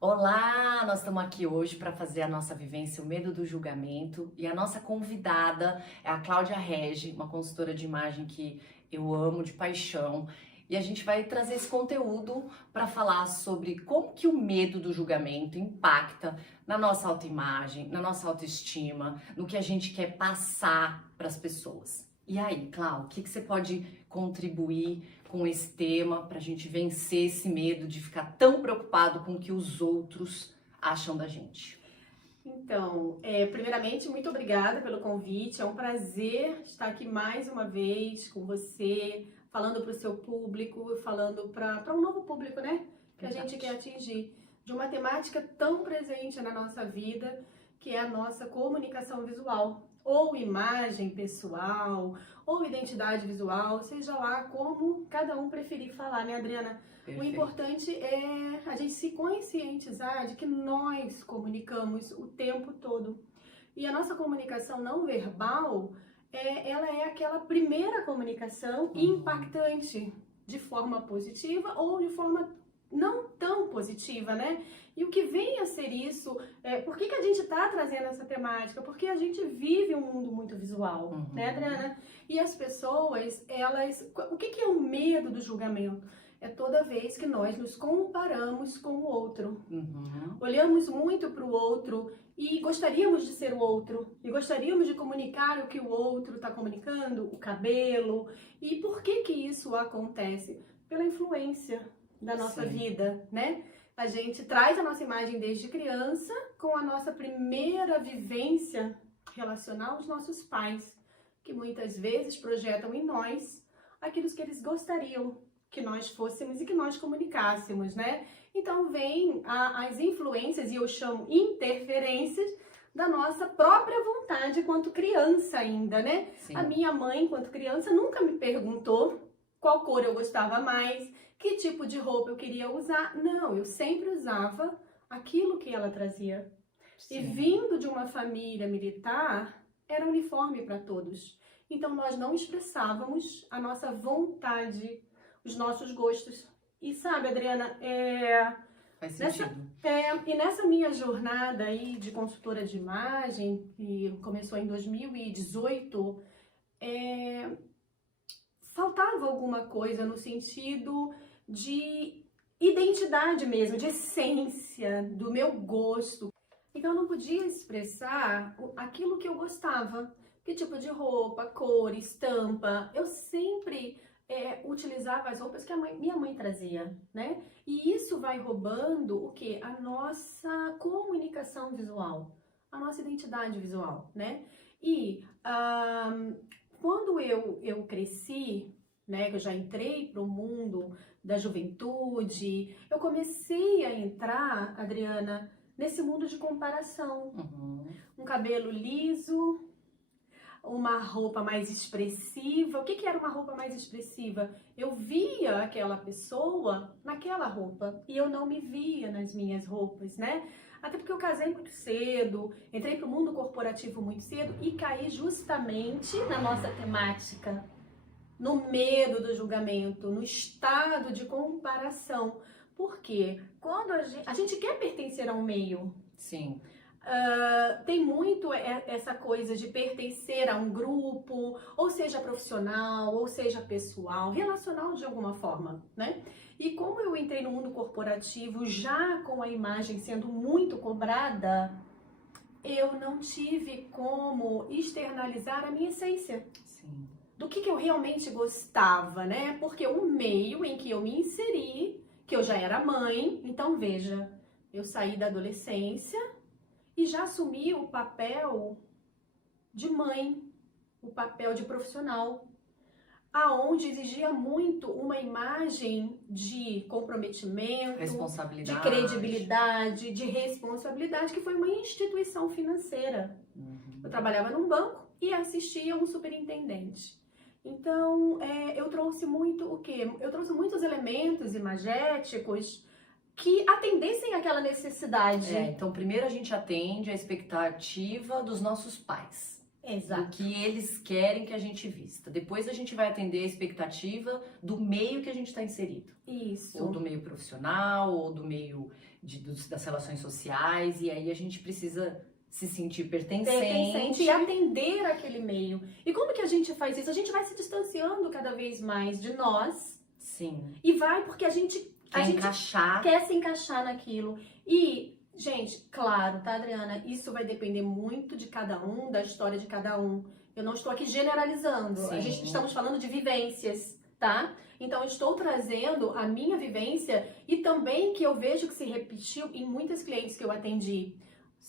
Olá, nós estamos aqui hoje para fazer a nossa vivência, o medo do julgamento, e a nossa convidada é a Cláudia Regi, uma consultora de imagem que eu amo de paixão, e a gente vai trazer esse conteúdo para falar sobre como que o medo do julgamento impacta na nossa autoimagem, na nossa autoestima, no que a gente quer passar para as pessoas. E aí, Cláudia, o que você pode contribuir com esse tema para a gente vencer esse medo de ficar tão preocupado com o que os outros acham da gente? Então, primeiramente, muito obrigada pelo convite. É um prazer estar aqui mais uma vez com você, falando para o seu público, falando para um novo público, né? Que a gente quer atingir, de uma temática tão presente na nossa vida, que é a nossa comunicação visual, ou imagem pessoal, ou identidade visual, seja lá como cada um preferir falar, né, Adriana? Perfeito. O importante é a gente se conscientizar de que nós comunicamos o tempo todo. E a nossa comunicação não verbal, ela é aquela primeira comunicação impactante, de forma positiva ou de forma não tão positiva, né? E o que vem a ser isso, por que a gente está trazendo essa temática? Porque a gente vive um mundo muito visual, né, Adriana? E as pessoas, o que é o medo do julgamento? É toda vez que nós nos comparamos com o outro. Olhamos muito para o outro e gostaríamos de ser o outro. E gostaríamos de comunicar o que o outro está comunicando, o cabelo. E por que isso acontece? Pela influência da nossa vida, né? A gente traz a nossa imagem desde criança com a nossa primeira vivência relacional aos nossos pais, que muitas vezes projetam em nós aquilo que eles gostariam que nós fôssemos e que nós comunicássemos, né? Então vem as influências, e eu chamo interferências, da nossa própria vontade quanto criança ainda, né? Sim. A minha mãe, enquanto criança, nunca me perguntou qual cor eu gostava mais, que tipo de roupa eu queria usar. Não, eu sempre usava aquilo que ela trazia. Sim. E vindo de uma família militar, era uniforme para todos. Então nós não expressávamos a nossa vontade, os nossos gostos. E sabe, Adriana, Faz sentido. E nessa minha jornada aí de consultora de imagem, que começou em 2018, faltava alguma coisa no sentido de identidade mesmo, de essência, do meu gosto. Então eu não podia expressar aquilo que eu gostava. Que tipo de roupa, cor, estampa. Eu sempre utilizava as roupas que minha mãe trazia, né? E isso vai roubando o quê? A nossa comunicação visual, a nossa identidade visual, né? E quando eu cresci, né, que eu já entrei para o mundo da juventude, eu comecei a entrar, Adriana, nesse mundo de comparação. Um cabelo liso, uma roupa mais expressiva. O que era uma roupa mais expressiva? Eu via aquela pessoa naquela roupa e eu não me via nas minhas roupas, né? Até porque eu casei muito cedo, entrei para o mundo corporativo muito cedo e caí justamente na nossa temática, no medo do julgamento, no estado de comparação. Por quê? Quando a gente quer pertencer a um meio. Sim. Tem muito essa coisa de pertencer a um grupo, ou seja profissional, ou seja pessoal, relacional de alguma forma, né? E como eu entrei no mundo corporativo já com a imagem sendo muito cobrada, eu não tive como externalizar a minha essência. Sim. Do que eu realmente gostava, né? Porque o meio em que eu me inseri, que eu já era mãe, então veja, eu saí da adolescência e já assumi o papel de mãe, o papel de profissional, aonde exigia muito uma imagem de comprometimento, de credibilidade, de responsabilidade, que foi uma instituição financeira. Eu trabalhava num banco e assistia um superintendente. Então, eu trouxe muito o quê? Eu trouxe muitos elementos imagéticos que atendessem àquela necessidade. Então primeiro a gente atende a expectativa dos nossos pais. do Exato. que eles querem que a gente vista. Depois a gente vai atender a expectativa do meio que a gente está inserido. Isso. Ou do meio profissional, ou do meio das relações sociais, e aí a gente precisa se sentir pertencente. E atender aquele meio. E como que a gente faz isso? A gente vai se distanciando cada vez mais de nós. Sim. E vai porque a gente Encaixar. quer se encaixar naquilo. E, gente, claro, tá, Adriana? Isso vai depender muito de cada um, da história de cada um. Eu não estou aqui generalizando. Sim. Estamos falando de vivências, tá? Então, eu estou trazendo a minha vivência e também que eu vejo que se repetiu em muitas clientes que eu atendi.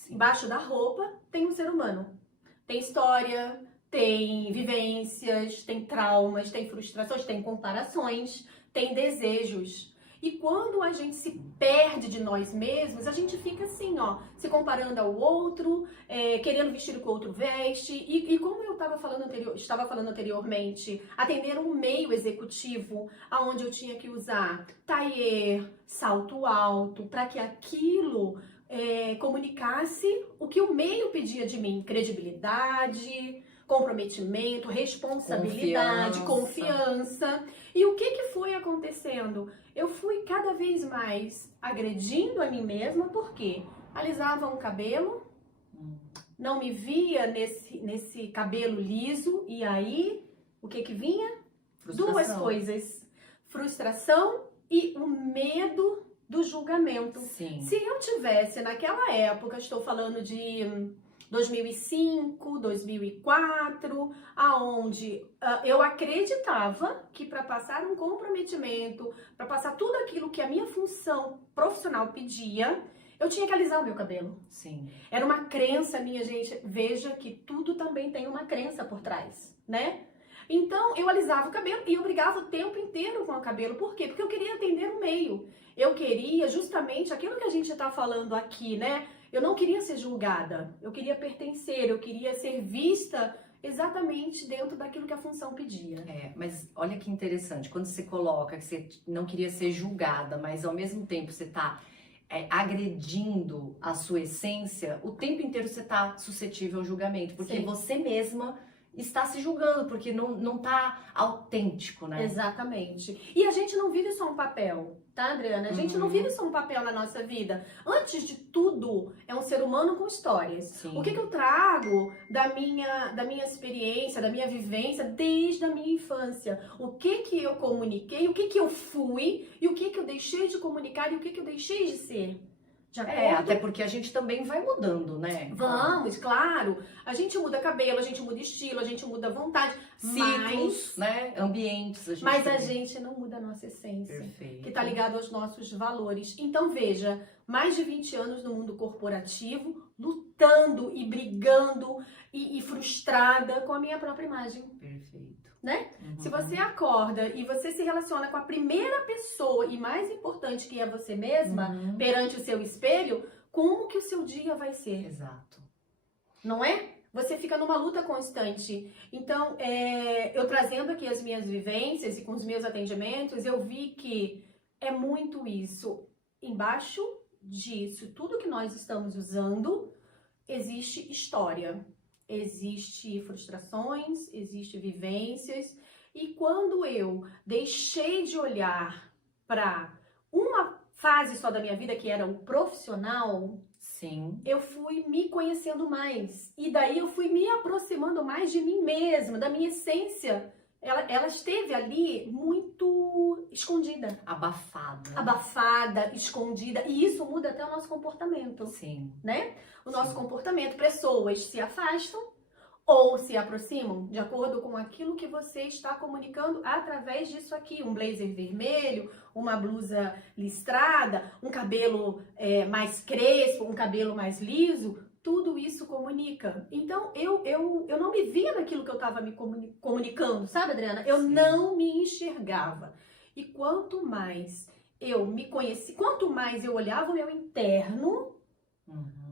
Embaixo da roupa tem um ser humano. Tem história, tem vivências, tem traumas, tem frustrações, tem comparações, tem desejos. E quando a gente se perde de nós mesmos, a gente fica assim, ó, se comparando ao outro, querendo vestir o que o outro veste. E como eu estava falando anteriormente, atender um meio executivo, onde eu tinha que usar tailleur, salto alto, para que aquilo comunicasse o que o meio pedia de mim: credibilidade, comprometimento, responsabilidade, confiança. E o que foi acontecendo? Eu fui cada vez mais agredindo a mim mesma, porque alisava um cabelo, não me via nesse cabelo liso, e aí, o que vinha? Duas coisas: frustração e o medo do julgamento. Sim. Se eu tivesse naquela época, estou falando de 2005, 2004, aonde eu acreditava que para passar um comprometimento, para passar tudo aquilo que a minha função profissional pedia, eu tinha que alisar o meu cabelo. Sim. Era uma crença minha, gente. Veja que tudo também tem uma crença por trás, né? Então, eu alisava o cabelo e eu brigava o tempo inteiro com o cabelo. Por quê? Porque eu queria atender o meio. Eu queria justamente aquilo que a gente está falando aqui, né? Eu não queria ser julgada, eu queria pertencer, eu queria ser vista exatamente dentro daquilo que a função pedia. Mas olha que interessante, quando você coloca que você não queria ser julgada, mas ao mesmo tempo você está agredindo a sua essência, o tempo inteiro você está suscetível ao julgamento, porque Sim. você mesma está se julgando, porque não está autêntico, né? Exatamente. E a gente não vive só um papel, tá, Adriana? A gente não vive só um papel na nossa vida. Antes de tudo, é um ser humano com histórias. Sim. O que eu trago da minha experiência, da minha vivência, desde a minha infância? O que eu comuniquei, o que eu fui, e o que eu deixei de comunicar, e o que eu deixei de ser. Até porque a gente também vai mudando, né? Vamos, claro. A gente muda cabelo, a gente muda estilo, a gente muda vontade. Ciclos, né? Ambientes. Mas a gente não muda a nossa essência. Perfeito. Que está ligado aos nossos valores. Então, veja, mais de 20 anos no mundo corporativo, lutando e brigando e frustrada com a minha própria imagem. Perfeito. Né? Se você acorda e você se relaciona com a primeira pessoa e mais importante, que é você mesma, perante o seu espelho, como que o seu dia vai ser? Exato. Não é? Você fica numa luta constante. Então, eu trazendo aqui as minhas vivências e com os meus atendimentos, eu vi que é muito isso. Embaixo disso, tudo que nós estamos usando, existe história. Existe frustrações, existe vivências, e quando eu deixei de olhar para uma fase só da minha vida, que era o profissional, sim, eu fui me conhecendo mais, e daí eu fui me aproximando mais de mim mesma, da minha essência. Ela esteve ali muito escondida. Abafada, escondida. E isso muda até o nosso comportamento. Sim. Né? O nosso comportamento. Pessoas se afastam ou se aproximam de acordo com aquilo que você está comunicando através disso aqui. Um blazer vermelho, uma blusa listrada, um cabelo mais crespo, um cabelo mais liso. Tudo isso comunica. Então, eu não me via naquilo que eu estava me comunicando, sabe, Adriana? Eu não me enxergava. E quanto mais eu me conheci, quanto mais eu olhava o meu interno,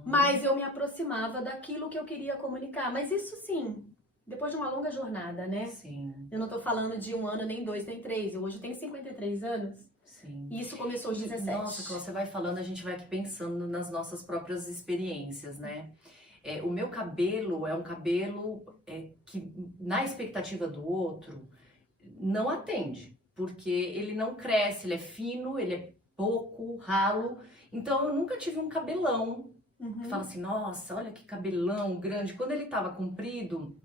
mais eu me aproximava daquilo que eu queria comunicar. Mas isso sim, depois de uma longa jornada, né? Sim. Eu não tô falando de 1 ano, nem 2, nem 3. Eu hoje tenho 53 anos. Sim. E isso começou aos 17. Nossa, quando você vai falando, a gente vai aqui pensando nas nossas próprias experiências, né? o meu cabelo é um cabelo que, na expectativa do outro, não atende. Porque ele não cresce, ele é fino, ele é pouco, ralo. Então, eu nunca tive um cabelão. Que fala assim, nossa, olha que cabelão grande. Quando ele tava comprido,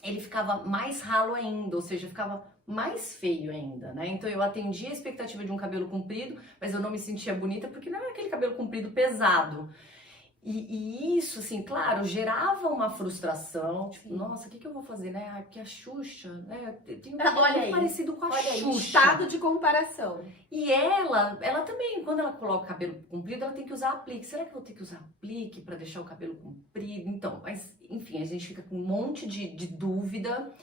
ele ficava mais ralo ainda, ou seja, ficava mais feio ainda, né? Então eu atendia a expectativa de um cabelo comprido, mas eu não me sentia bonita porque não era aquele cabelo comprido pesado. E isso, assim, claro, gerava uma frustração, tipo, nossa, o que eu vou fazer, né? Ah, porque a Xuxa, né? Tem um cabelo parecido com a Xuxa. Estado de comparação. E ela também, quando ela coloca o cabelo comprido, ela tem que usar aplique. Será que eu vou ter que usar aplique para deixar o cabelo comprido? Então, mas, enfim, a gente fica com um monte de dúvida.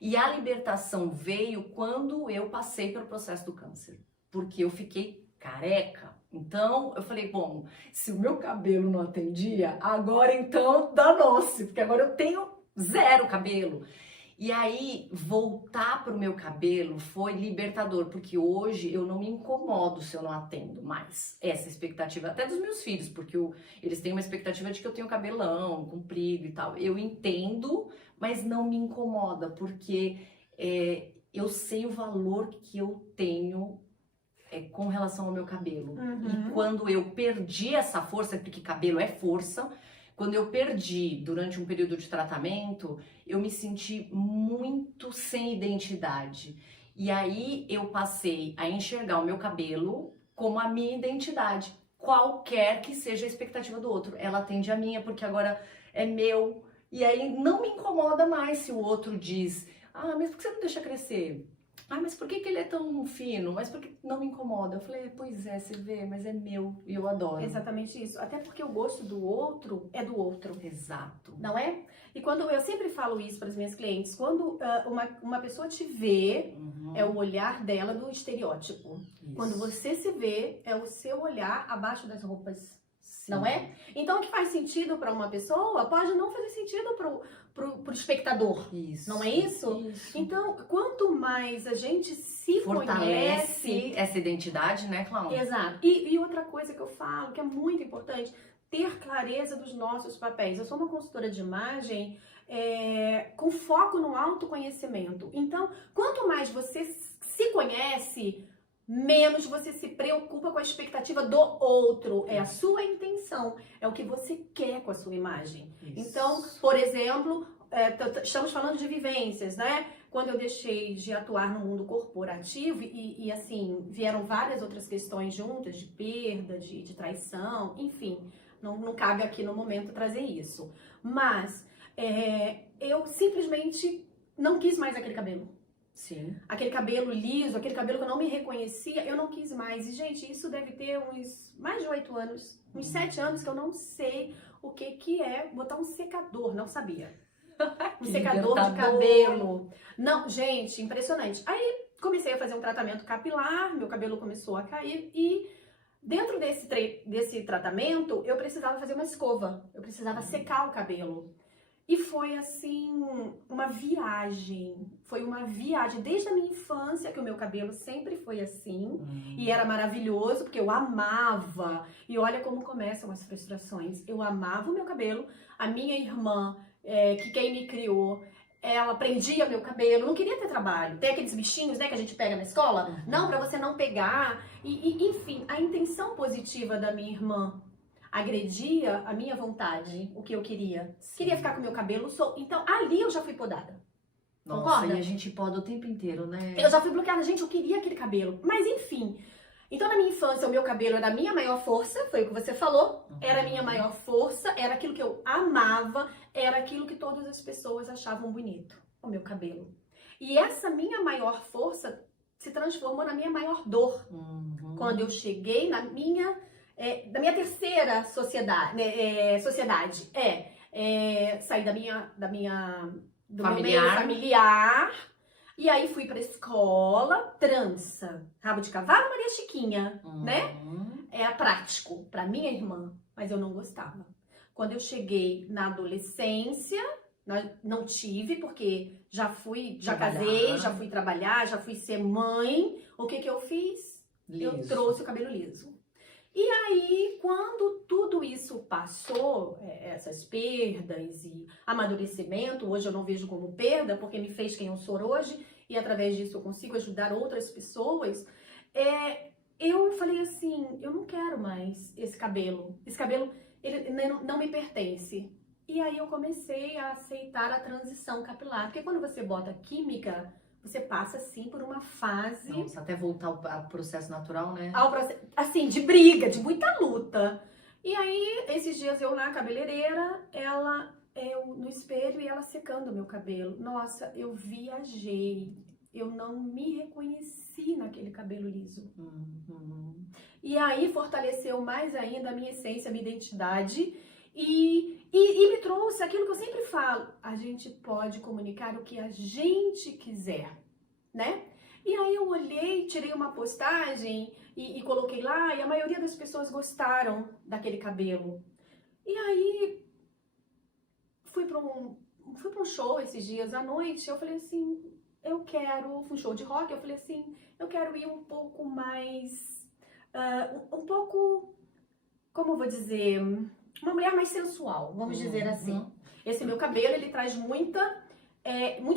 E a libertação veio quando eu passei pelo processo do câncer. Porque eu fiquei careca. Então, eu falei, bom, se o meu cabelo não atendia, agora então danou-se. Porque agora eu tenho zero cabelo. E aí, voltar pro meu cabelo foi libertador, porque hoje eu não me incomodo se eu não atendo mais essa expectativa, até dos meus filhos, porque eles têm uma expectativa de que eu tenho cabelão, comprido e tal. Eu entendo, mas não me incomoda, porque eu sei o valor que eu tenho com relação ao meu cabelo. E quando eu perdi essa força, porque cabelo é força, quando eu perdi durante um período de tratamento, eu me senti muito sem identidade. E aí eu passei a enxergar o meu cabelo como a minha identidade, qualquer que seja a expectativa do outro. Ela atende a minha porque agora é meu. E aí não me incomoda mais se o outro diz, ah, mas por que você não deixa crescer? Ah, mas por que ele é tão fino? Mas por que não me incomoda? Eu falei, pois é, você vê, mas é meu e eu adoro. Exatamente isso. Até porque o gosto do outro é do outro. Exato. Não é? E quando eu sempre falo isso para as minhas clientes, quando uma pessoa te vê, é o olhar dela do estereótipo. Isso. Quando você se vê, é o seu olhar abaixo das roupas. Sim. Não é? Então, o que faz sentido para uma pessoa pode não fazer sentido pro espectador. Isso. Não é isso? Isso. Então, quanto mais a gente se fortalece conhece, essa identidade, né, Cláudia? Exato. E outra coisa que eu falo, que é muito importante, ter clareza dos nossos papéis. Eu sou uma consultora de imagem com foco no autoconhecimento. Então, quanto mais você se conhece, menos você se preocupa com a expectativa do outro. É a sua intenção, é o que você quer com a sua imagem. Isso. Então, por exemplo, estamos falando de vivências, né? Quando eu deixei de atuar no mundo corporativo e assim, vieram várias outras questões juntas, de perda, de traição, enfim, não cabe aqui no momento trazer isso. Mas eu simplesmente não quis mais aquele cabelo. Sim. Aquele cabelo liso, aquele cabelo que eu não me reconhecia, eu não quis mais. E, gente, isso deve ter mais de 8 anos, uns 7 anos que eu não sei o que é botar um secador, não sabia. Um secador de cabelo. Não, gente, impressionante. Aí comecei a fazer um tratamento capilar, meu cabelo começou a cair e dentro desse tratamento eu precisava fazer uma escova, eu precisava secar o cabelo. E foi assim, uma viagem. Foi uma viagem desde a minha infância, que o meu cabelo sempre foi assim. E era maravilhoso, porque eu amava. E olha como começam as frustrações. Eu amava o meu cabelo. A minha irmã, que quem me criou, ela prendia meu cabelo. Não queria ter trabalho. Tem aqueles bichinhos, né, que a gente pega na escola. Não, pra você não pegar. Enfim, a intenção positiva da minha irmã agredia a minha vontade, o que eu queria. Sim. Queria ficar com o meu cabelo solto. Então, ali eu já fui podada. Nossa, concorda? E a gente poda o tempo inteiro, né? Eu já fui bloqueada. Gente, eu queria aquele cabelo. Mas, enfim. Então, na minha infância, o meu cabelo era a minha maior força. Foi o que você falou. Era a minha maior força. Era aquilo que eu amava. Era aquilo que todas as pessoas achavam bonito. O meu cabelo. E essa minha maior força se transformou na minha maior dor. Quando eu cheguei da minha terceira sociedade, saí do meu meio familiar, e aí fui pra escola, trança, rabo de cavalo, Maria Chiquinha, né? É prático pra minha irmã, mas eu não gostava. Quando eu cheguei na adolescência, não tive, porque já casei, já fui trabalhar, já fui ser mãe. O que eu fiz? Liso. Eu trouxe o cabelo liso. E aí, quando tudo isso passou essas perdas e amadurecimento, hoje eu não vejo como perda, porque me fez quem eu sou hoje, e através disso eu consigo ajudar outras pessoas, eu falei assim, eu não quero mais esse cabelo ele não me pertence. E aí eu comecei a aceitar a transição capilar, porque quando você bota química, você passa assim por uma fase... Nossa, até voltar ao processo natural, né? Assim, de briga, de muita luta. E aí, esses dias eu na cabeleireira, eu no espelho e ela secando o meu cabelo. Nossa, eu viajei. Eu não me reconheci naquele cabelo liso. E aí fortaleceu mais ainda a minha essência, a minha identidade. E me trouxe aquilo que eu sempre falo. A gente pode comunicar o que a gente quiser, né? E aí eu olhei, tirei uma postagem e coloquei lá, e a maioria das pessoas gostaram daquele cabelo. E aí fui para um show esses dias à noite, eu falei assim, um show de rock, eu falei assim, eu quero ir um pouco mais, um pouco, como eu vou dizer, uma mulher mais sensual, vamos dizer assim. Esse meu cabelo, ele traz muito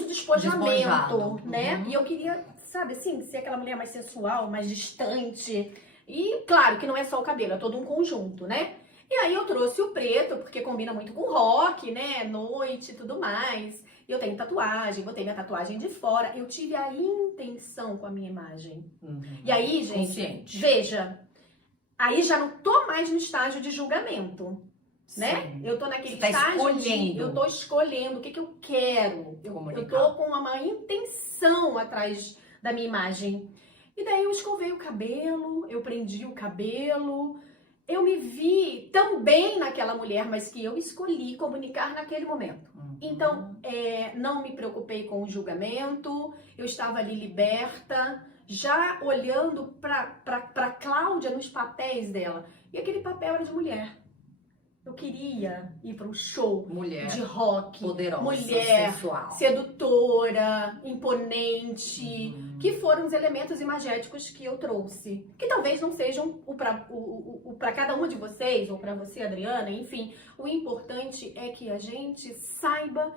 despojamento, né? E eu queria, sabe assim, ser aquela mulher mais sensual, mais distante. E claro que não é só o cabelo, é todo um conjunto, né? E aí eu trouxe o preto, porque combina muito com rock, né? Noite e tudo mais. E eu tenho tatuagem, botei minha tatuagem de fora. Eu tive a intenção com a minha imagem. E aí, gente, consciente. Veja, aí já não tô mais no estágio de julgamento. Né? Sim. Eu tô naquele estágio escolhendo. Eu tô escolhendo o que eu quero. Eu tô com uma intenção atrás da minha imagem. E daí eu escovei o cabelo, eu prendi o cabelo, eu me vi tão bem naquela mulher, mas que eu escolhi comunicar naquele momento. Então, não me preocupei com o julgamento, eu estava ali liberta, já olhando pra Cláudia nos papéis dela. E aquele papel era de mulher. Eu queria ir para um show de rock, poderosa, mulher, sensual, sedutora, imponente, que foram os elementos imagéticos que eu trouxe. Que talvez não sejam para cada uma de vocês, ou para você, Adriana, enfim. O importante é que a gente saiba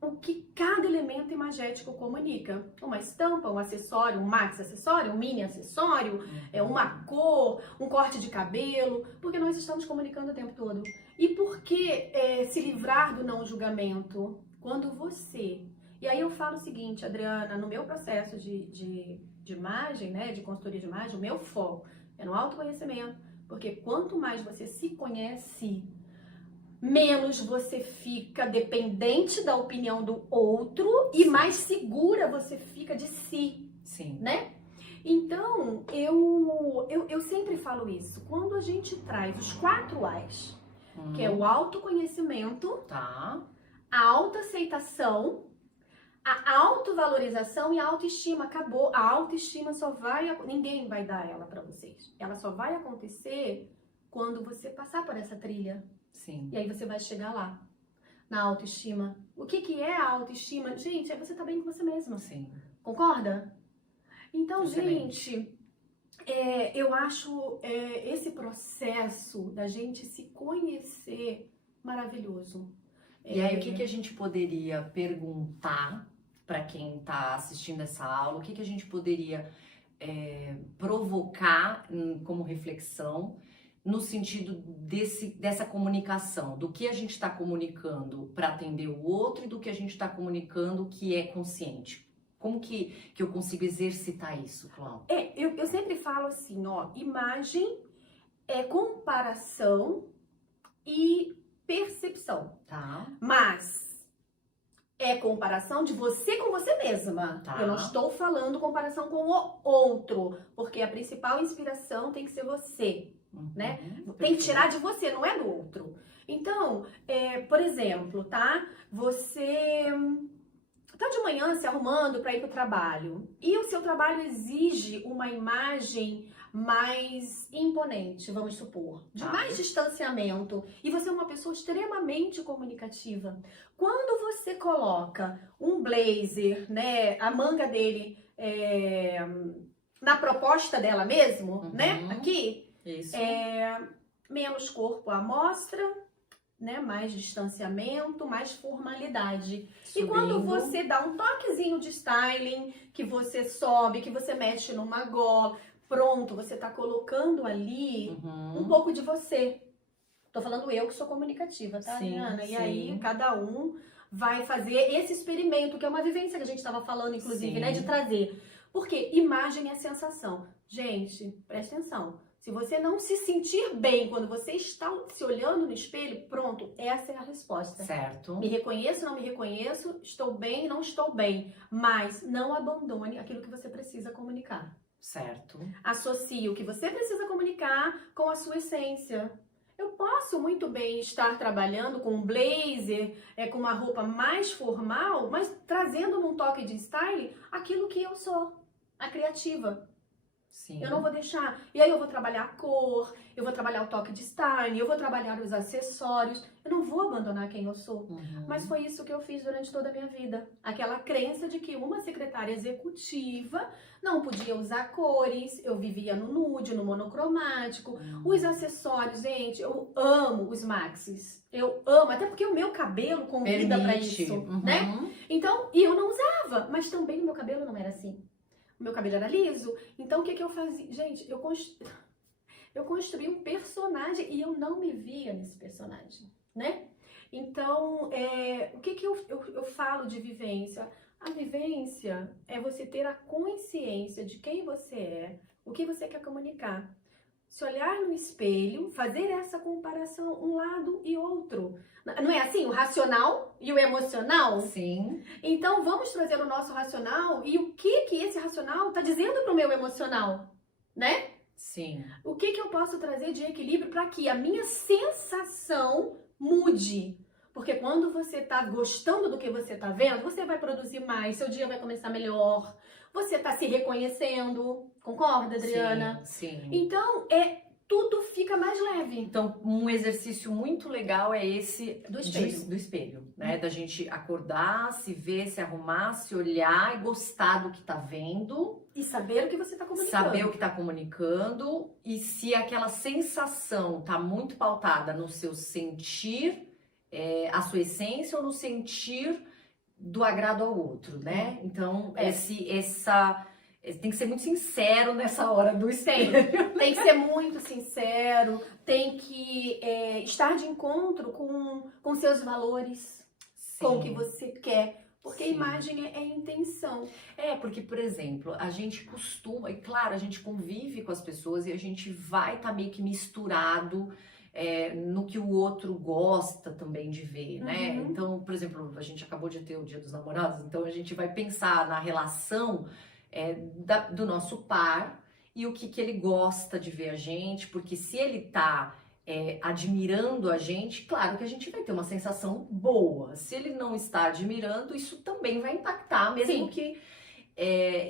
o que cada elemento imagético comunica. Uma estampa, um acessório, um maxi acessório, um mini acessório, uma cor, um corte de cabelo, porque nós estamos comunicando o tempo todo. E por que se livrar do não julgamento? Quando você... E aí eu falo o seguinte, Adriana, no meu processo de imagem, né, de consultoria de imagem, o meu foco é no autoconhecimento, porque quanto mais você se conhece, menos você fica dependente da opinião do outro e mais segura você fica de si, né? Então, eu sempre falo isso. Quando a gente traz os 4 A's, que é o autoconhecimento, a autoaceitação, a autovalorização e a autoestima, acabou. A autoestima ninguém vai dar ela pra vocês. Ela só vai acontecer quando você passar por essa trilha. E aí você vai chegar lá, na autoestima. O que é a autoestima? Gente, é você estar bem com você mesma. Concorda? Então, gente, eu acho esse processo da gente se conhecer maravilhoso. E aí, o que a gente poderia perguntar para quem está assistindo essa aula? O que a gente poderia provocar como reflexão no sentido dessa comunicação, do que a gente está comunicando para atender o outro e do que a gente está comunicando que é consciente? Como que eu consigo exercitar isso, Cláudia? Eu sempre falo assim, ó, imagem é comparação e percepção. Mas é comparação de você com você mesma. Eu não estou falando comparação com o outro, porque a principal inspiração tem que ser você. Né? Tem que tirar de você, não é do outro. Então, por exemplo, você tá de manhã se arrumando para ir para o trabalho e o seu trabalho exige uma imagem mais imponente, vamos supor, de mais distanciamento, e você é uma pessoa extremamente comunicativa. Quando você coloca um blazer, né, a manga dele na proposta dela mesmo, né, aqui, Isso. menos corpo à mostra, né? Mais distanciamento, mais formalidade. E quando você dá um toquezinho de styling, que você sobe, que você mexe numa gola, pronto, você tá colocando ali um pouco de você. Tô falando eu que sou comunicativa, tá, Ana? E aí, cada um vai fazer esse experimento, que é uma vivência que a gente estava falando, inclusive, né? De trazer. Porque imagem é sensação. Gente, presta atenção. Se você não se sentir bem quando você está se olhando no espelho, pronto, essa é a resposta. Certo. Me reconheço, não me reconheço, estou bem, não estou bem. Mas não abandone aquilo que você precisa comunicar. Certo. Associe o que você precisa comunicar com a sua essência. Eu posso muito bem estar trabalhando com um blazer, com uma roupa mais formal, mas trazendo num toque de style aquilo que eu sou, a criativa. Sim. Eu não vou deixar. E aí eu vou trabalhar a cor, eu vou trabalhar o toque de style, eu vou trabalhar os acessórios. Eu não vou abandonar quem eu sou. Mas foi isso que eu fiz durante toda a minha vida. Aquela crença de que uma secretária executiva não podia usar cores. Eu vivia no nude, no monocromático. Os acessórios, gente, eu amo os maxis. Eu amo, até porque o meu cabelo convida pra isso, né? Então, e eu não usava, mas também o meu cabelo não era assim. O meu cabelo era liso, então o que eu fazia? Gente, eu construí um personagem e eu não me via nesse personagem, né? Então, o que eu falo de vivência? A vivência é você ter a consciência de quem você é, o que você quer comunicar. Se olhar no espelho, fazer essa comparação, um lado e outro. Não é assim? O racional e o emocional? Sim. Então, vamos trazer o nosso racional e o que esse racional está dizendo para o meu emocional, né? Sim. O que eu posso trazer de equilíbrio para que a minha sensação mude? Porque quando você está gostando do que você está vendo, você vai produzir mais, seu dia vai começar melhor, você está se reconhecendo, concorda, Adriana? Sim, sim. Então, tudo fica mais leve. Então, um exercício muito legal é esse do espelho, do espelho, né? Da gente acordar, se ver, se arrumar, se olhar e gostar do que tá vendo. E saber o que você tá comunicando. Saber o que tá comunicando e se aquela sensação tá muito pautada no seu sentir, a sua essência ou no sentir do agrado ao outro, né? Então, tem que ser muito sincero nessa hora do espelho. Tem que ser muito sincero, tem que estar de encontro com seus valores, Sim. com o que você quer. Porque Sim. a imagem é intenção. Porque, por exemplo, a gente costuma, e claro, a gente convive com as pessoas e a gente vai estar meio que misturado no que o outro gosta também de ver, né? Então, por exemplo, a gente acabou de ter o Dia dos Namorados, então a gente vai pensar na relação do nosso par e o que ele gosta de ver a gente, porque se ele tá admirando a gente, claro que a gente vai ter uma sensação boa. Se ele não está admirando, isso também vai impactar, mesmo Sim. que...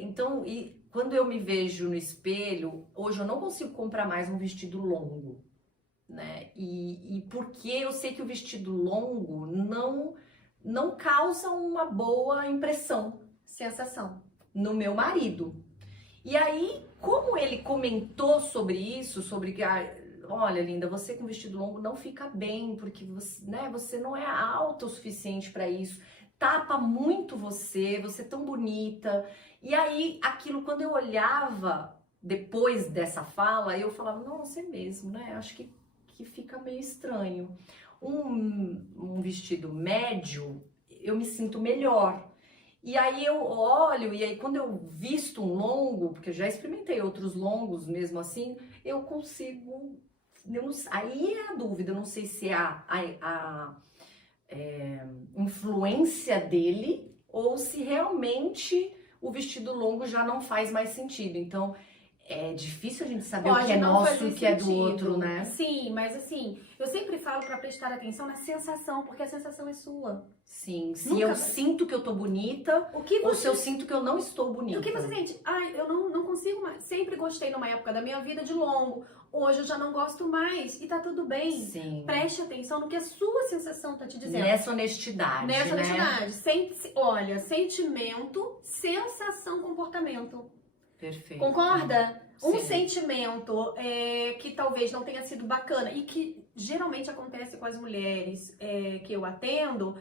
Então, quando eu me vejo no espelho, hoje eu não consigo comprar mais um vestido longo, né? E porque eu sei que o vestido longo não causa uma boa impressão, Sensação. no meu marido. E aí, como ele comentou sobre isso, sobre que, olha, linda, você com vestido longo não fica bem, porque você não é alta o suficiente para isso, tapa muito você é tão bonita. E aí, aquilo, quando eu olhava depois dessa fala, eu falava, nossa, é mesmo, né? Acho que fica meio estranho. Um vestido médio, eu me sinto melhor. E aí eu olho, e aí quando eu visto um longo, porque eu já experimentei outros longos mesmo assim, eu consigo... aí é a dúvida, eu não sei se é a influência dele ou se realmente o vestido longo já não faz mais sentido. Então, é difícil a gente saber o que é nosso e o que é do outro, né? Sim, mas assim, eu sempre falo pra prestar atenção na sensação, porque a sensação é sua. Sim, se eu sinto que eu tô bonita, ou se eu sinto que eu não estou bonita. O que você sente? Eu não consigo mais. Sempre gostei numa época da minha vida de longo. Hoje eu já não gosto mais e tá tudo bem. Sim. Preste atenção no que a sua sensação tá te dizendo. Nessa honestidade, Nessa né? honestidade. Olha, sentimento, sensação, comportamento. Perfeito. Concorda? um Sim. sentimento que talvez não tenha sido bacana e que geralmente acontece com as mulheres que eu atendo,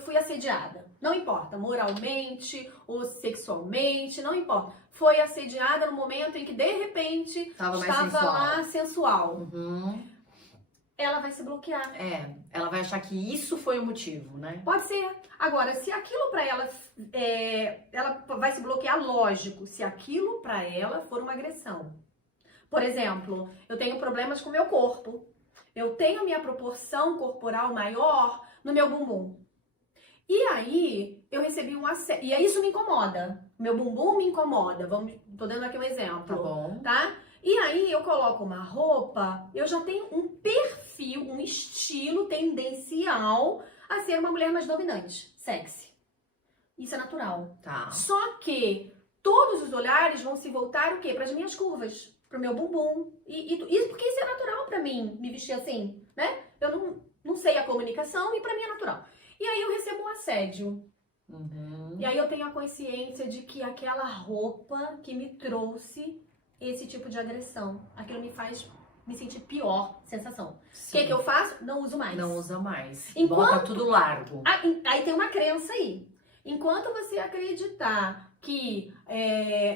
fui assediada. Não importa, moralmente ou sexualmente, não importa. Foi assediada no momento em que, de repente, Tava mais estava sensual. lá sensual. Uhum. Ela vai se bloquear. Ela vai achar que isso foi o motivo, né? Pode ser. Agora, se aquilo pra ela, ela vai se bloquear, lógico, se aquilo pra ela for uma agressão. Por exemplo, eu tenho problemas com o meu corpo. Eu tenho minha proporção corporal maior no meu bumbum. E aí, eu recebi um assédio. E aí, isso me incomoda. Meu bumbum me incomoda. Tô dando aqui um exemplo. Tá bom. Tá? E aí, eu coloco uma roupa, eu já tenho um perfil, um estilo tendencial a ser uma mulher mais dominante, sexy. Isso é natural. Tá. Só que todos os olhares vão se voltar o quê? Para as minhas curvas, pro meu bumbum. Porque isso é natural pra mim, me vestir assim, né? Eu não sei a comunicação e pra mim é natural. E aí eu recebo um assédio. Uhum. E aí eu tenho a consciência de que aquela roupa que me trouxe esse tipo de agressão, aquilo me faz me sentir pior sensação. O que eu faço? Não uso mais. Não usa mais. Enquanto- Bota tudo largo. Aí tem uma crença aí. Enquanto você acreditar que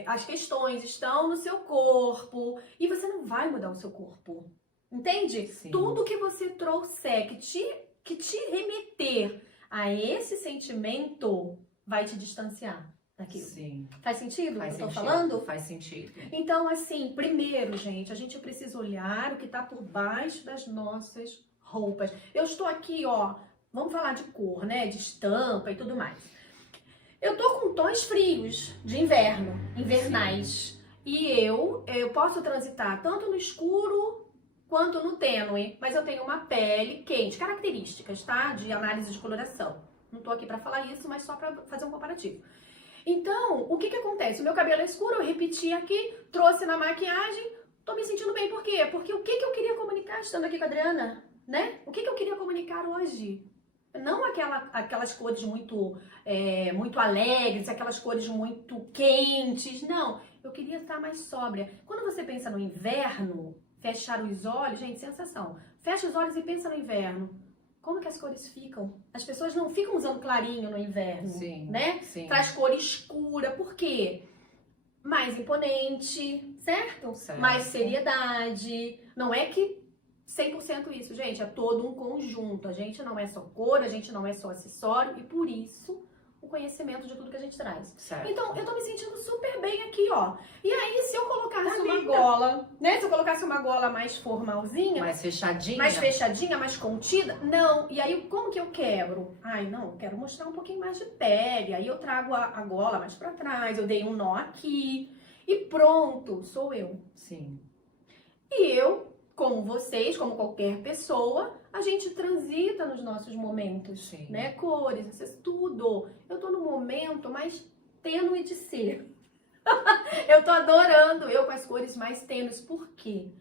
as questões estão no seu corpo, e você não vai mudar o seu corpo. Entende? Sim. Tudo que você trouxer, que te remeter a esse sentimento, vai te distanciar daquilo. Sim. Faz sentido Faz o que eu tô sentido. falando? Faz sentido. Então, assim, primeiro, gente, a gente precisa olhar o que tá por baixo das nossas roupas. Eu estou aqui, ó, vamos falar de cor, né? De estampa e tudo mais. Eu tô com tons frios de inverno, invernais. E eu posso transitar tanto no escuro quanto no tênue, mas eu tenho uma pele quente, características, tá? De análise de coloração. Não tô aqui pra falar isso, mas só pra fazer um comparativo. Então, o que acontece? O meu cabelo é escuro, eu repeti aqui, trouxe na maquiagem, tô me sentindo bem. Por quê? Porque o que eu queria comunicar estando aqui com a Adriana, né? O que eu queria comunicar hoje? Não aquelas cores muito alegres, aquelas cores muito quentes, não. Eu queria estar mais sóbria. Quando você pensa no inverno, fechar os olhos, gente, sensação. Fecha os olhos e pensa no inverno. Como que as cores ficam? As pessoas não ficam usando clarinho no inverno, Sim. né? Sim. Traz cor escura, por quê? Mais imponente, certo? Certo. Mais seriedade. Não é que 100% isso, gente, é todo um conjunto. A gente não é só cor, a gente não é só acessório e por isso o conhecimento de tudo que a gente traz. Certo. Então, eu tô me sentindo super bem aqui, ó. E aí, se eu colocasse uma gola, né? Se eu colocasse uma gola mais formalzinha, Mais fechadinha. mais fechadinha, mais contida, não. E aí, como que eu quebro? Ai, não, eu quero mostrar um pouquinho mais de pele. Aí eu trago a gola mais pra trás, eu dei um nó aqui e pronto, sou eu. Sim. E eu, como vocês, como qualquer pessoa, a gente transita nos nossos momentos, Sim. né? Cores, isso é tudo. Eu tô no momento mais tênue de ser. Eu tô adorando eu com as cores mais tênues. Por quê?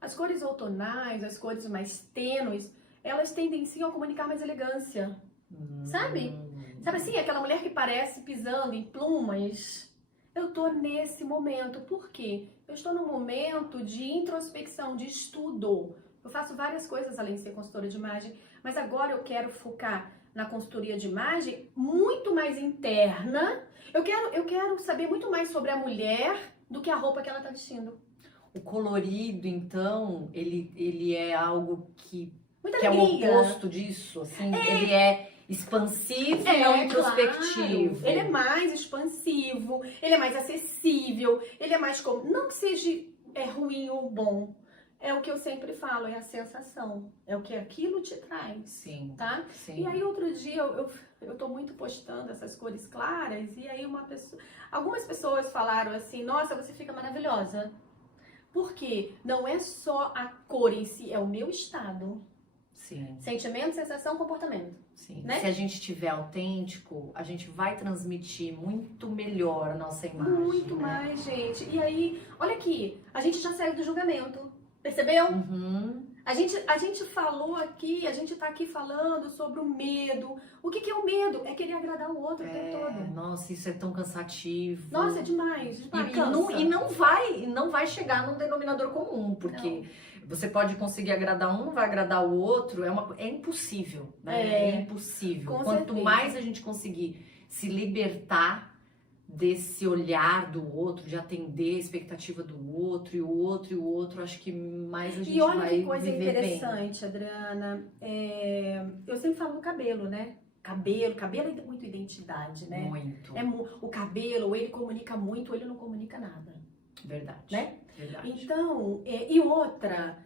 As cores outonais, as cores mais tênues, elas tendem sim a comunicar mais elegância. Sabe? Sabe assim, aquela mulher que parece pisando em plumas? Eu tô nesse momento. Por quê? Eu estou num momento de introspecção, de estudo. Eu faço várias coisas além de ser consultora de imagem, mas agora eu quero focar na consultoria de imagem muito mais interna. Eu quero saber muito mais sobre a mulher do que a roupa que ela tá vestindo. O colorido, então, ele é algo que Muita é o alegria. oposto disso, assim. Ele é expansivo e não introspectivo. Claro. Ele é mais expansivo, ele é mais acessível, ele é mais... Não que seja ruim ou bom. É o que eu sempre falo, é a sensação. É o que aquilo te traz, Sim, tá? sim. E aí outro dia eu tô muito postando essas cores claras e aí algumas pessoas falaram assim, nossa, você fica maravilhosa. Por quê? Não é só a cor em si, é o meu estado. Sim, Sentimento, sensação, comportamento. sim. Né? Se a gente estiver autêntico, a gente vai transmitir muito melhor a nossa imagem. Muito né? mais, gente. E aí, olha aqui, a gente já saiu do julgamento. Percebeu? Uhum. A gente falou aqui, a gente tá aqui falando sobre o medo. O que é o medo? É querer agradar o outro o tempo todo. Nossa, isso é tão cansativo. Nossa, é demais. E não vai chegar num denominador comum, porque você pode conseguir agradar um, não vai agradar o outro, é impossível, né? É impossível. Com Quanto certeza. mais a gente conseguir se libertar desse olhar do outro, de atender a expectativa do outro, e o outro, e o outro, acho que mais a gente E olha vai que coisa viver bem. interessante, Adriana. Eu sempre falo do cabelo, né? Cabelo é muito identidade, né? Muito. O cabelo, ou ele comunica muito, ou ele não comunica nada. Verdade. Né? Verdade. Então, e outra,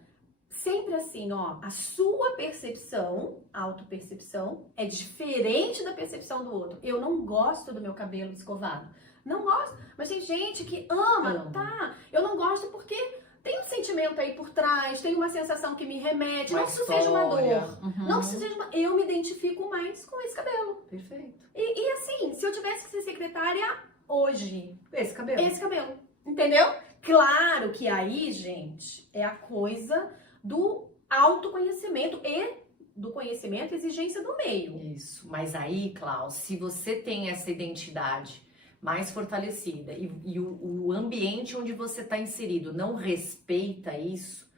sempre assim, ó, a sua percepção, autopercepção, é diferente da percepção do outro. Eu não gosto do meu cabelo escovado. Não gosto, mas tem gente que ama, tá? Eu não gosto porque tem um sentimento aí por trás, tem uma sensação que me remete, não que isso seja uma dor. Não que isso seja uma... Eu me identifico mais com esse cabelo. Perfeito. E assim, se eu tivesse que ser secretária hoje, Esse cabelo. esse cabelo, entendeu? Claro que aí, gente, é a coisa do autoconhecimento e do conhecimento e exigência do meio. Isso. Mas aí, Klaus, se você tem essa identidade mais fortalecida e o ambiente onde você está inserido não respeita isso,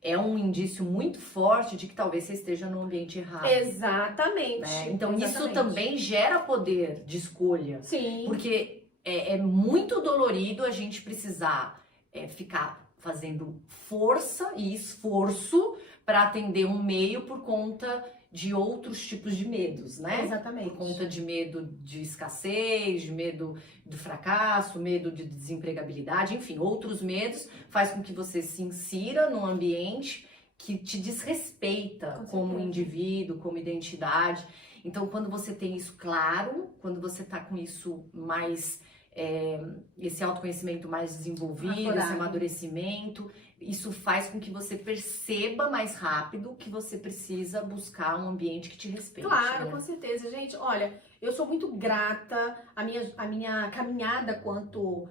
é um indício muito forte de que talvez você esteja no ambiente errado. Exatamente. Né? Então, isso Exatamente. também gera poder de escolha. Sim. Porque é muito dolorido a gente precisar ficar fazendo força e esforço para atender um meio por conta de outros tipos de medos, né? Exatamente. Por conta de medo de escassez, de medo do fracasso, medo de desempregabilidade, enfim, outros medos faz com que você se insira num ambiente que te desrespeita como indivíduo, como identidade. Então, quando você tem isso claro, quando você tá com isso mais... esse autoconhecimento mais desenvolvido, esse amadurecimento, isso faz com que você perceba mais rápido que você precisa buscar um ambiente que te respeite. Claro, né? com certeza. Gente, olha, eu sou muito grata à minha caminhada quanto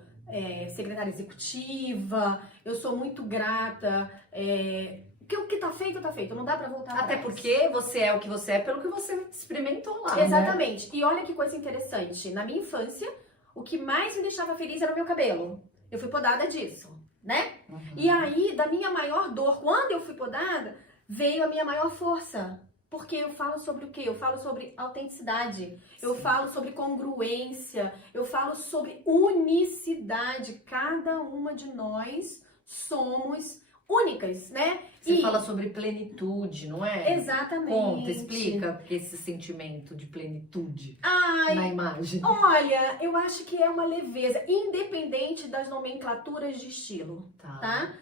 secretária executiva, eu sou muito grata, o que tá feito, não dá pra voltar Até atrás. porque você é o que você é pelo que você experimentou lá, Exatamente. Né? E olha que coisa interessante, na minha infância, o que mais me deixava feliz era o meu cabelo. Eu fui podada disso, né? E aí, da minha maior dor, quando eu fui podada, veio a minha maior força. Porque eu falo sobre o quê? Eu falo sobre autenticidade, eu falo sobre congruência, eu falo sobre unicidade. Cada uma de nós somos únicas, né? Você fala sobre plenitude, não é? Exatamente. Conta, explica esse sentimento de plenitude na imagem. Olha, eu acho que é uma leveza, independente das nomenclaturas de estilo, tá?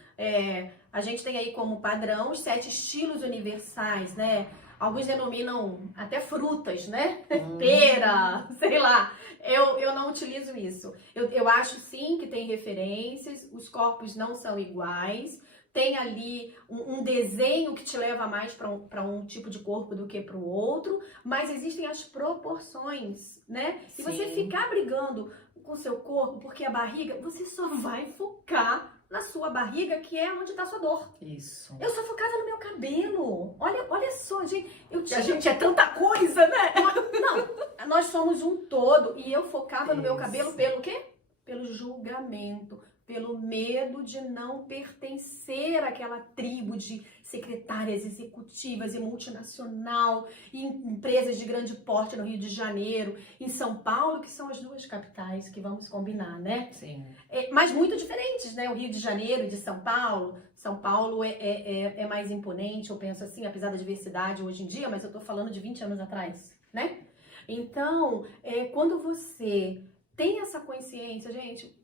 A gente tem aí como padrão os 7 estilos universais, né? Alguns denominam até frutas, né? Pera, sei lá. Eu não utilizo isso. Eu acho sim que tem referências, os corpos não são iguais. Tem ali um desenho que te leva mais para um tipo de corpo do que para o outro, mas existem as proporções, né? Sim. E você ficar brigando com o seu corpo, porque a barriga, você só vai focar na sua barriga, que é onde está a sua dor. Isso. Eu sou focada no meu cabelo. Olha só, gente. A gente é tanta coisa, né? Não, nós somos um todo. E eu focava no meu cabelo pelo quê? Pelo julgamento. Pelo medo de não pertencer àquela tribo de secretárias executivas e multinacional, e empresas de grande porte no Rio de Janeiro, em São Paulo, que são as 2 capitais que vamos combinar, né? Sim. Mas muito diferentes, né? O Rio de Janeiro e de São Paulo. São Paulo é mais imponente, eu penso assim, apesar da diversidade hoje em dia, mas eu tô falando de 20 anos atrás, né? Então, quando você tem essa consciência, gente...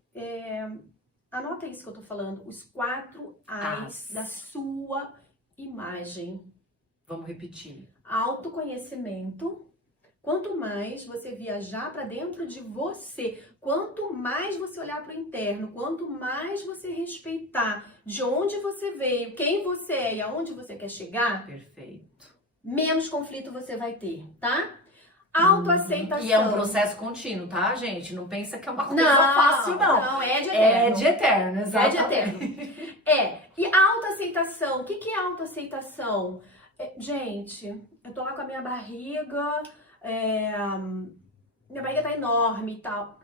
Anota isso que eu tô falando, os 4 As da sua imagem. Vamos repetir. Autoconhecimento. Quanto mais você viajar para dentro de você, quanto mais você olhar para o interno, quanto mais você respeitar de onde você veio, quem você é e aonde você quer chegar, perfeito, menos conflito você vai ter, tá? Autoaceitação. E é um processo contínuo, tá, gente? Não pensa que é uma coisa fácil, não. Não, é de eterno. É de eterno, exatamente. É de eterno. E autoaceitação, o que que é autoaceitação? Gente, eu tô lá com a minha barriga, minha barriga tá enorme e tal.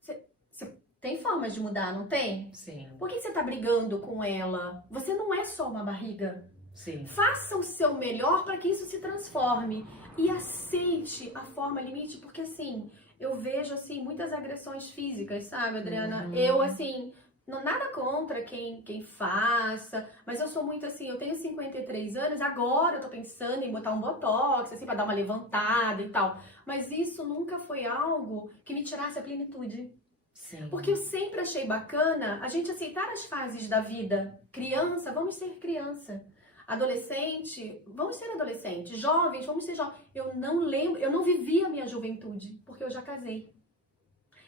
Você tem formas de mudar, não tem? Sim, Por que você tá brigando com ela? Você não é só uma barriga. sim. Faça o seu melhor para que isso se transforme e aceite a forma limite, porque assim, eu vejo assim muitas agressões físicas, sabe, Adriana? Eu assim, não nada contra quem faça, mas eu sou muito assim, eu tenho 53 anos, agora eu tô pensando em botar um botox assim para dar uma levantada e tal, mas isso nunca foi algo que me tirasse a plenitude. Sim. Porque eu sempre achei bacana a gente aceitar as fases da vida. Criança, vamos ser criança. Adolescente, vamos ser adolescente. Jovens, vamos ser jovens. Eu não lembro, eu não vivi a minha juventude, porque eu já casei.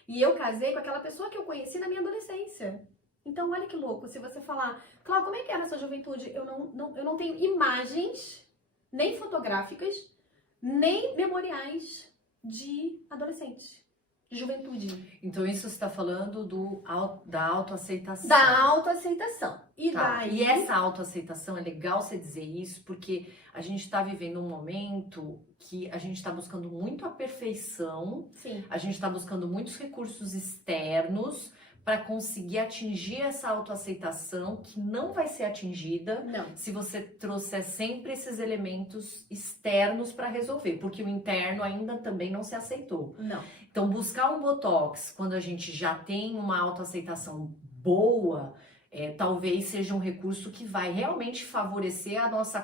E eu casei com aquela pessoa que eu conheci na minha adolescência. Então, olha que louco, se você falar, Cláudia, como é que era a sua juventude? Eu não tenho imagens, nem fotográficas, nem memoriais de adolescente. Juventude. Então isso você está falando da autoaceitação. Da autoaceitação. E Tá. daí... E essa autoaceitação, é legal você dizer isso, porque a gente está vivendo um momento que a gente está buscando muito a perfeição, Sim. a gente está buscando muitos recursos externos para conseguir atingir essa autoaceitação que não vai ser atingida Não. se você trouxer sempre esses elementos externos para resolver, porque o interno ainda também não se aceitou. Não. Então, buscar um botox quando a gente já tem uma autoaceitação boa, talvez seja um recurso que vai realmente favorecer a nosso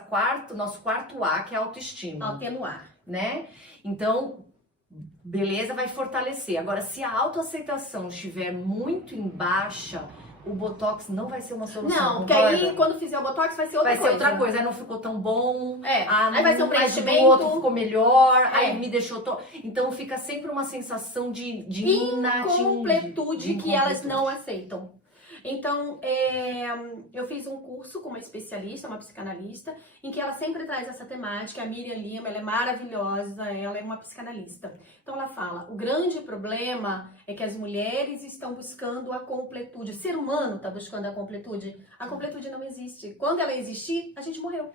quarto A, que é a autoestima. Atenuar. Né? Então, beleza, vai fortalecer. Agora, se a autoaceitação estiver muito em baixa, o botox não vai ser uma solução. Não, porque concorda? aí quando fizer o botox vai ser outra coisa. Vai ser outra coisa, aí não ficou tão bom. Aí vai ser um mas do preenchimento. outro ficou melhor, aí me deixou... Então fica sempre uma sensação de incompletude que elas incompletude. não aceitam. Então, eu fiz um curso com uma especialista, uma psicanalista, em que ela sempre traz essa temática. A Miriam Lima, ela é maravilhosa, ela é uma psicanalista. Então ela fala, o grande problema é que as mulheres estão buscando a completude. O ser humano está buscando a completude. A completude não existe. Quando ela existir, a gente morreu.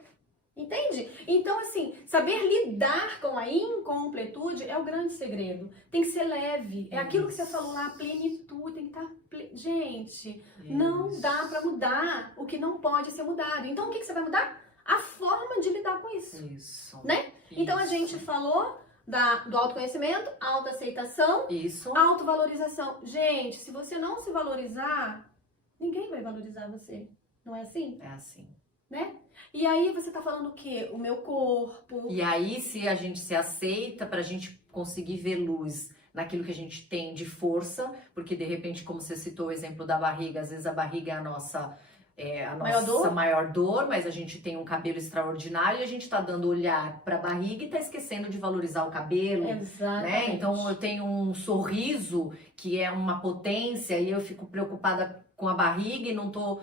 Entende? Então, assim, saber lidar com a incompletude é o grande segredo. Tem que ser leve. É aquilo que você falou lá, a plenitude. Tem que estar... Gente, não dá pra mudar o que não pode ser mudado. Então, o que você vai mudar? A forma de lidar com isso. Isso. Né? Isso. Então, a gente falou do autoconhecimento, autoaceitação, isso. Autovalorização. Gente, se você não se valorizar, ninguém vai valorizar você. Não é assim? É assim. Né? E aí você tá falando o quê? O meu corpo. E aí, se a gente se aceita, pra gente conseguir ver luz naquilo que a gente tem de força, porque de repente, como você citou o exemplo da barriga, às vezes a barriga é a nossa maior dor, mas a gente tem um cabelo extraordinário e a gente tá dando olhar pra barriga e tá esquecendo de valorizar o cabelo. Exatamente. Né? Então eu tenho um sorriso que é uma potência e eu fico preocupada com a barriga e não tô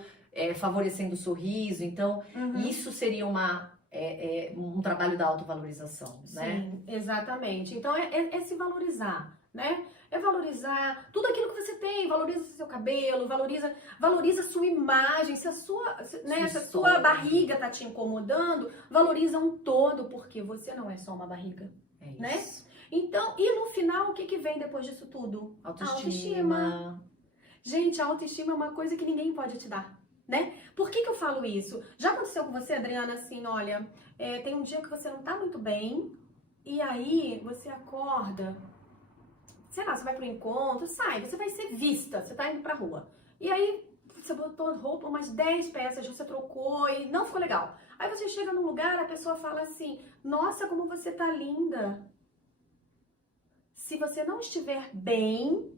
favorecendo o sorriso. Então isso seria um trabalho da autovalorização, né? Sim, exatamente. Então é se valorizar, né? É valorizar tudo aquilo que você tem, valoriza o seu cabelo, valoriza a sua imagem, se a sua barriga tá te incomodando, valoriza um todo, porque você não é só uma barriga, né? Então, e no final, o que vem depois disso tudo? Autoestima. Gente, a autoestima é uma coisa que ninguém pode te dar. Né? Por que eu falo isso? Já aconteceu com você, Adriana, assim, olha, tem um dia que você não tá muito bem, e aí você acorda, sei lá, você vai pro encontro, sai, você vai ser vista, você tá indo pra rua. E aí você botou roupa, umas 10 peças, você trocou e não ficou legal. Aí você chega num lugar, a pessoa fala assim, nossa, como você tá linda. Se você não estiver bem,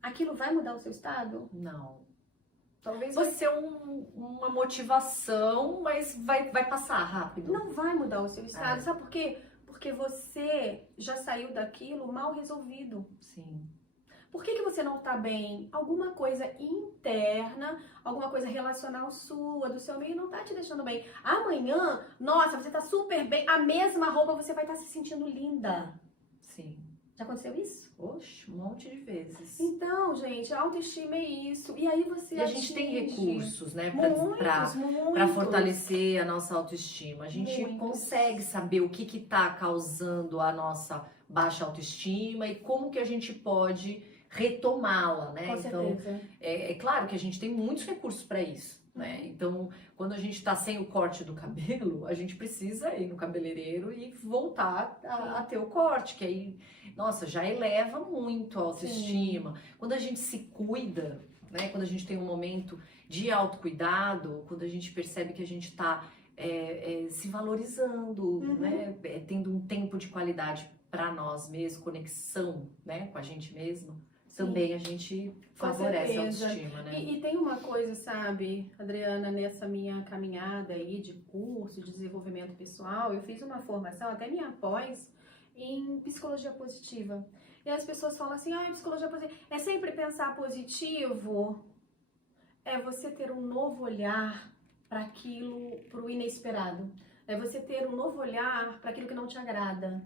aquilo vai mudar o seu estado? Não. Talvez vai ser uma motivação, mas vai passar rápido. Não vai mudar o seu estado. Sabe por quê? Porque você já saiu daquilo mal resolvido. Sim. Por que você não tá bem? Alguma coisa interna, alguma coisa relacional sua, do seu meio, não tá te deixando bem. Amanhã, nossa, você tá super bem, a mesma roupa, você vai estar se sentindo linda. Sim. Já aconteceu isso? Oxe, um monte de vezes. Então, gente, a autoestima é isso. E aí você E a gente tem atinge recursos, né, muitos, para muitos. fortalecer a nossa autoestima. A gente Muitos. consegue saber o que está causando a nossa baixa autoestima e como que a gente pode retomá-la, né? Com Então, certeza. é claro que a gente tem muitos recursos para isso, né? Então, quando a gente está sem o corte do cabelo, a gente precisa ir no cabeleireiro e voltar a ter o corte, que aí, nossa, já eleva muito a autoestima. Quando a gente se cuida, né? Quando a gente tem um momento de autocuidado, quando a gente percebe que a gente está se valorizando, né? Tendo um tempo de qualidade para nós mesmos, conexão, né? Com a gente mesmo. Também a gente favorece a autoestima, né? E tem uma coisa, sabe, Adriana, nessa minha caminhada aí de curso, de desenvolvimento pessoal, eu fiz uma formação, até minha pós, em psicologia positiva. E as pessoas falam assim, psicologia positiva, é sempre pensar positivo, é você ter um novo olhar para aquilo, para o inesperado. É você ter um novo olhar para aquilo que não te agrada.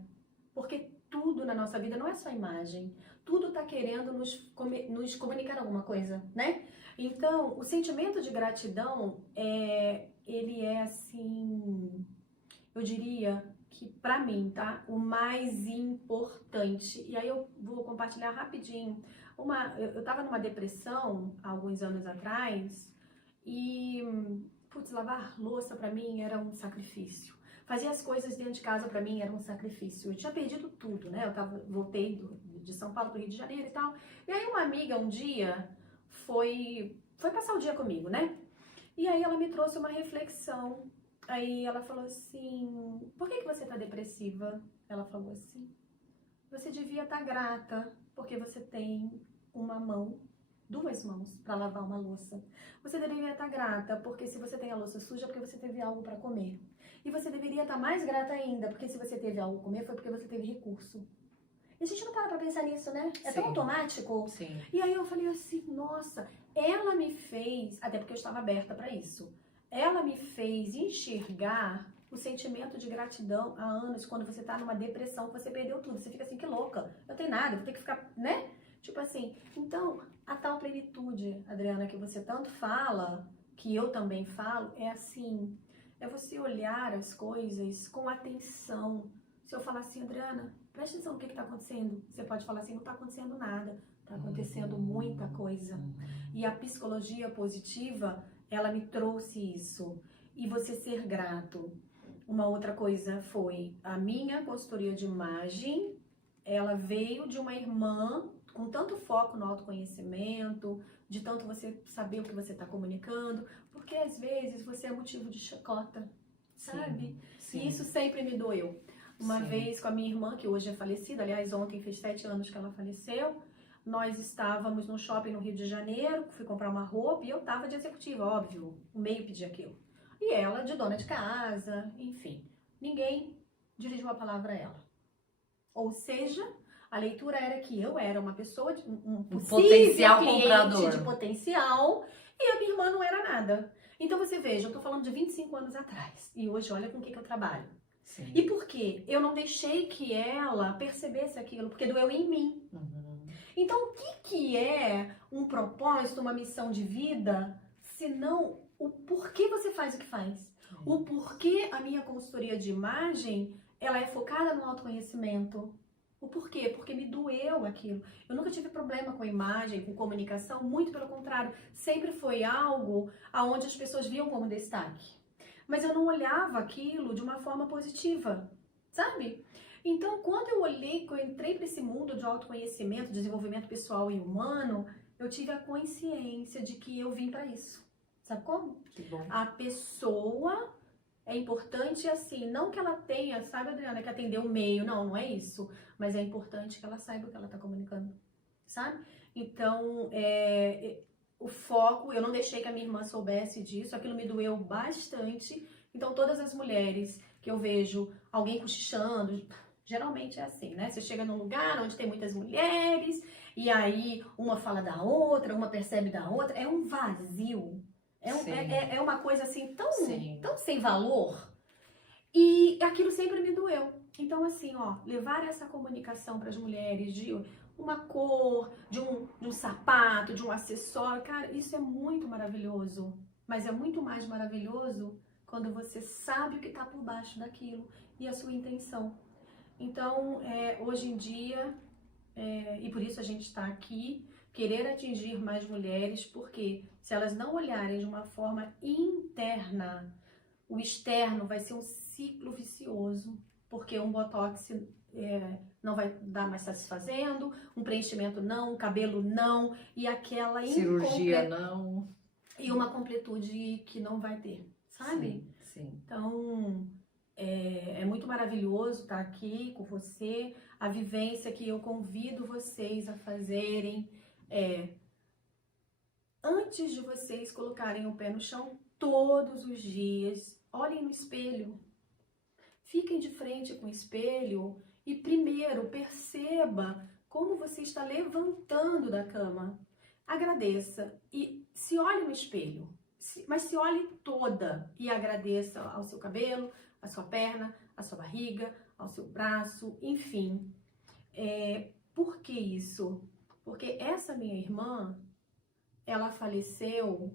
Porque tudo na nossa vida não é só imagem. Tudo está querendo nos comunicar alguma coisa, né? Então, o sentimento de gratidão, ele é assim, eu diria que para mim, tá? O mais importante. E aí eu vou compartilhar rapidinho. Eu estava numa depressão há alguns anos atrás e, lavar louça para mim era um sacrifício. Fazer as coisas dentro de casa pra mim era um sacrifício. Eu tinha perdido tudo, né? Voltei de São Paulo pro Rio de Janeiro e tal. E aí uma amiga um dia foi passar o dia comigo, né? E aí ela me trouxe uma reflexão. Aí ela falou assim, por que você tá depressiva? Ela falou assim, você devia estar grata porque você tem duas mãos para lavar uma louça. Você deveria estar grata porque se você tem a louça suja é porque você teve algo para comer. E você deveria estar mais grata ainda, porque se você teve algo a comer, foi porque você teve recurso. E a gente não para pra pensar nisso, né? É tão automático. Sim. E aí eu falei assim, nossa, ela me fez, até porque eu estava aberta para isso, ela me fez enxergar o sentimento de gratidão há anos, quando você tá numa depressão, você perdeu tudo. Você fica assim, que louca, eu tenho nada, vou ter que ficar, né? Tipo assim, então, a tal plenitude, Adriana, que você tanto fala, que eu também falo, é assim... É você olhar as coisas com atenção. Se eu falar assim, Adriana, presta atenção no que está acontecendo. Você pode falar assim, não está acontecendo nada. Está acontecendo muita coisa. E a psicologia positiva, ela me trouxe isso. E você ser grato. Uma outra coisa foi a minha consultoria de imagem. Ela veio de uma irmã com tanto foco no autoconhecimento, de tanto você saber o que você está comunicando, porque às vezes você é motivo de chacota, sabe? Sim. E isso sempre me doeu. Uma vez com a minha irmã, que hoje é falecida, aliás, ontem fez 7 anos que ela faleceu, nós estávamos no shopping no Rio de Janeiro, fui comprar uma roupa e eu estava de executiva, óbvio, o meio pedia aquilo. E ela de dona de casa, enfim, ninguém dirigiu a palavra a ela. Ou seja, a leitura era que eu era uma pessoa, um potencial cliente comprador de potencial, e a minha irmã não era nada. Então você veja, eu tô falando de 25 anos atrás, e hoje olha com o que eu trabalho. Sim. E por quê? Eu não deixei que ela percebesse aquilo, porque doeu em mim. Então o que é um propósito, uma missão de vida, se não o porquê você faz o que faz? O porquê a minha consultoria de imagem, ela é focada no autoconhecimento. O porquê? Porque me doeu aquilo. Eu nunca tive problema com imagem, com comunicação, muito pelo contrário. Sempre foi algo aonde as pessoas viam como destaque. Mas eu não olhava aquilo de uma forma positiva, sabe? Então, quando eu entrei para esse mundo de autoconhecimento, desenvolvimento pessoal e humano, eu tive a consciência de que eu vim para isso. Sabe como? Que bom. A pessoa... É importante assim, não que ela tenha, sabe, Adriana, que atender o meio, não é isso. Mas é importante que ela saiba o que ela está comunicando, sabe? Então, o foco, eu não deixei que a minha irmã soubesse disso, aquilo me doeu bastante. Então, todas as mulheres que eu vejo alguém cochichando, geralmente é assim, né? Você chega num lugar onde tem muitas mulheres, e aí uma fala da outra, uma percebe da outra, é um vazio. É uma coisa assim tão sem valor. E aquilo sempre me doeu. Então, assim, ó, levar essa comunicação para as mulheres de uma cor, de um sapato, de um acessório, cara, isso é muito maravilhoso. Mas é muito mais maravilhoso quando você sabe o que está por baixo daquilo e a sua intenção. Então, hoje em dia, e por isso a gente está aqui, querer atingir mais mulheres, porque se elas não olharem de uma forma interna, o externo vai ser um ciclo vicioso, porque um botox não vai dar mais satisfazendo, um preenchimento não, um cabelo não, e aquela cirurgia não. E uma completude que não vai ter, sabe? Sim. Então, é muito maravilhoso estar aqui com você. A vivência que eu convido vocês a fazerem antes de vocês colocarem o pé no chão todos os dias, olhem no espelho. Fiquem de frente com o espelho e primeiro perceba como você está levantando da cama. Agradeça e se olhe no espelho, mas se olhe toda e agradeça ao seu cabelo, à sua perna, à sua barriga, ao seu braço, enfim. Por que isso? Porque essa minha irmã, ela faleceu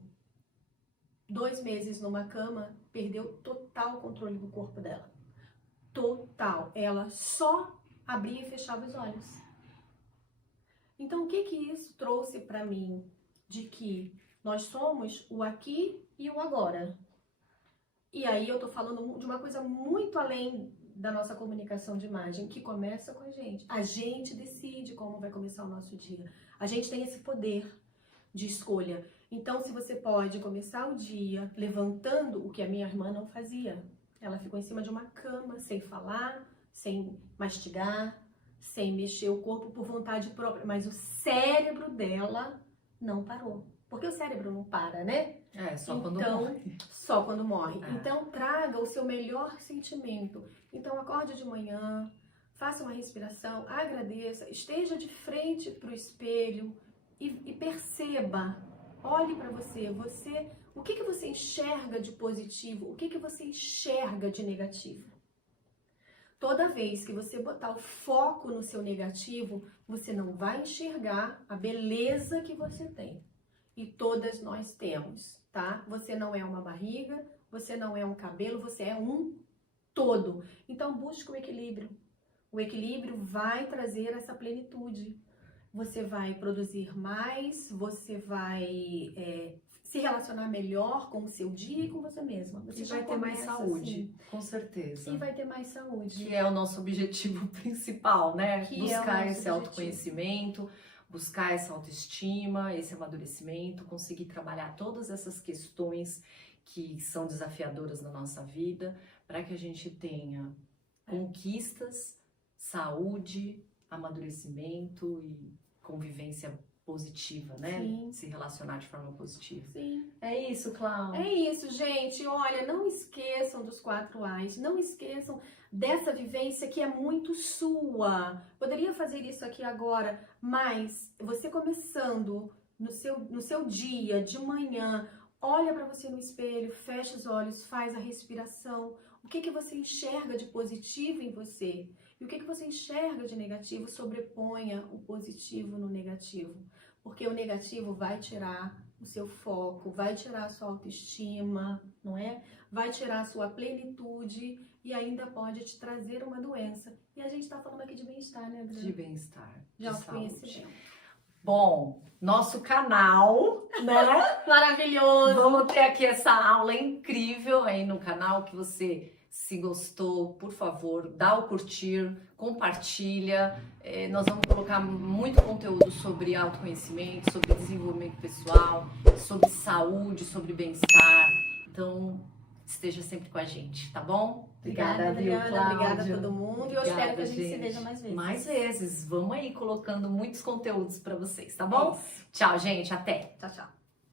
2 meses numa cama, perdeu total controle do corpo dela. Total. Ela só abria e fechava os olhos. Então, o que isso trouxe para mim? De que nós somos o aqui e o agora. E aí eu tô falando de uma coisa muito além da nossa comunicação de imagem, que começa com a gente. A gente decide como vai começar o nosso dia. A gente tem esse poder de escolha. Então, se você pode começar o dia levantando o que a minha irmã não fazia. Ela ficou em cima de uma cama, sem falar, sem mastigar, sem mexer o corpo por vontade própria. Mas o cérebro dela não parou. Porque o cérebro não para, né? Só quando morre. Só quando morre. Então, traga o seu melhor sentimento. Então, acorde de manhã, faça uma respiração, agradeça, esteja de frente para o espelho e perceba, olhe para você, o que você enxerga de positivo, o que você enxerga de negativo. Toda vez que você botar o foco no seu negativo, você não vai enxergar a beleza que você tem. E todas nós temos, tá? Você não é uma barriga, você não é um cabelo, você é um todo. Então busque o equilíbrio. O equilíbrio vai trazer essa plenitude. Você vai produzir mais, você vai se relacionar melhor com o seu dia e com você mesma. Você vai ter mais saúde, assim. Com certeza. E vai ter mais saúde. Que é o nosso objetivo principal, né? Buscar esse autoconhecimento, buscar essa autoestima, esse amadurecimento, conseguir trabalhar todas essas questões que são desafiadoras na nossa vida, para que a gente tenha conquistas, saúde, amadurecimento e convivência positiva, né? Sim. Se relacionar de forma positiva. Sim. É isso, Cláudia. É isso, gente. Olha, não esqueçam dos 4 A's, não esqueçam dessa vivência que é muito sua. Poderia fazer isso aqui agora, mas você começando no seu dia, de manhã, olha para você no espelho, fecha os olhos, faz a respiração. O que você enxerga de positivo em você? E o que você enxerga de negativo? Sobreponha o positivo no negativo. Porque o negativo vai tirar o seu foco, vai tirar a sua autoestima, não é? Vai tirar a sua plenitude e ainda pode te trazer uma doença. E a gente está falando aqui de bem-estar, né, Adriana? De bem-estar, de autoconhecimento. Bom, nosso canal, né? Maravilhoso! Vamos ter aqui essa aula incrível aí no canal, que você, se gostou, por favor, dá o curtir, compartilha. Nós vamos colocar muito conteúdo sobre autoconhecimento, sobre desenvolvimento pessoal, sobre saúde, sobre bem-estar. Então, esteja sempre com a gente, tá bom? Obrigada, Adriana. Obrigada a todo mundo. E eu espero que a gente se veja mais vezes. Mais vezes. Vamos aí colocando muitos conteúdos para vocês, tá bom? Tchau, gente. Até. Tchau, tchau.